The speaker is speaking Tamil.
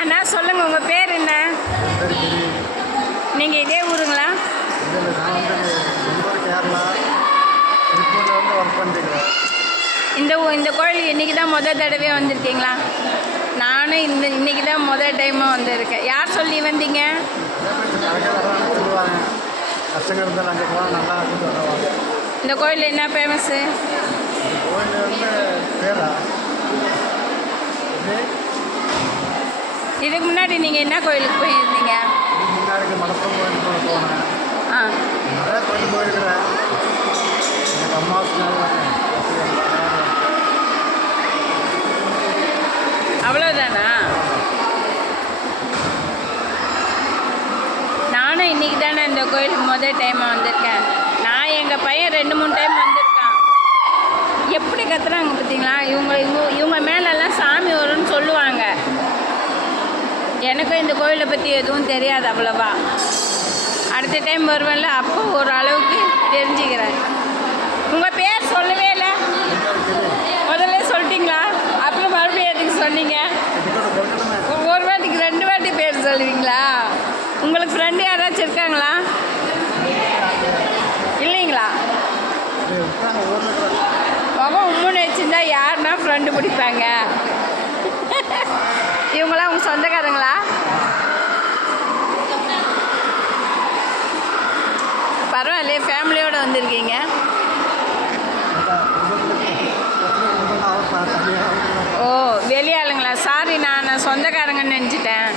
அண்ணா சொல்லுங்கள், உங்கள் பேர் என்ன? நீங்கள் இதே ஊருங்களா? இந்த கோயிலுக்கு இன்றைக்கி தான் தடவையாக வந்திருக்கீங்களா? நானும் இன்றைக்கி தான் டைமாக வந்திருக்கேன். யார் சொல்லி வந்தீங்க? இந்த கோயில் என்ன ஃபேமஸ்ஸு? இதுக்கு முன்னாடி நீங்கள் என்ன கோயிலுக்கு போயிருந்தீங்க? ஆ, அவ்வளோதானா? நானும் இன்றைக்கி தானே இந்த கோயிலுக்கு டைமாக வந்திருக்கேன். நான் எங்கள் பையன் 2-3 டைம் வந்திருக்கான். எப்படி கத்துறாங்க பார்த்தீங்களா? இவங்க மேலெல்லாம் சாமி வரும்னு சொல்லுவாங்க. எனக்கும் இந்த கோயிலை பற்றி எதுவும் தெரியாது அவ்வளோவா. அடுத்த டைம் வருவேன்ல, அப்போ ஒரு அளவுக்கு தெரிஞ்சுக்கிறேன். உங்கள் பேர் சொல்லவே இல்லை. முதல்ல சொல்லிட்டீங்களா? அப்புறம் மறுபடியும் எதுக்கு சொன்னீங்க? ஒரு வாட்டிக்கு 2 வாட்டி பேர் சொல்லுவீங்களா? உங்களுக்கு ஃப்ரெண்டு யாராச்சும் இருக்காங்களா? இல்லைங்களா? முகம் உம்முன்னு வச்சுருந்தா யாருன்னா ஃப்ரெண்டு பிடிப்பாங்க. இவங்களாம் உங்கள் சொந்தக்காரங்களா? பரவாயில்லையே, ஃபேமிலியோடு வந்திருக்கீங்க. ஓ, வெளியாளுங்களா? சாரி, நான் சொந்தக்காரங்கன்னு நினச்சிட்டேன்.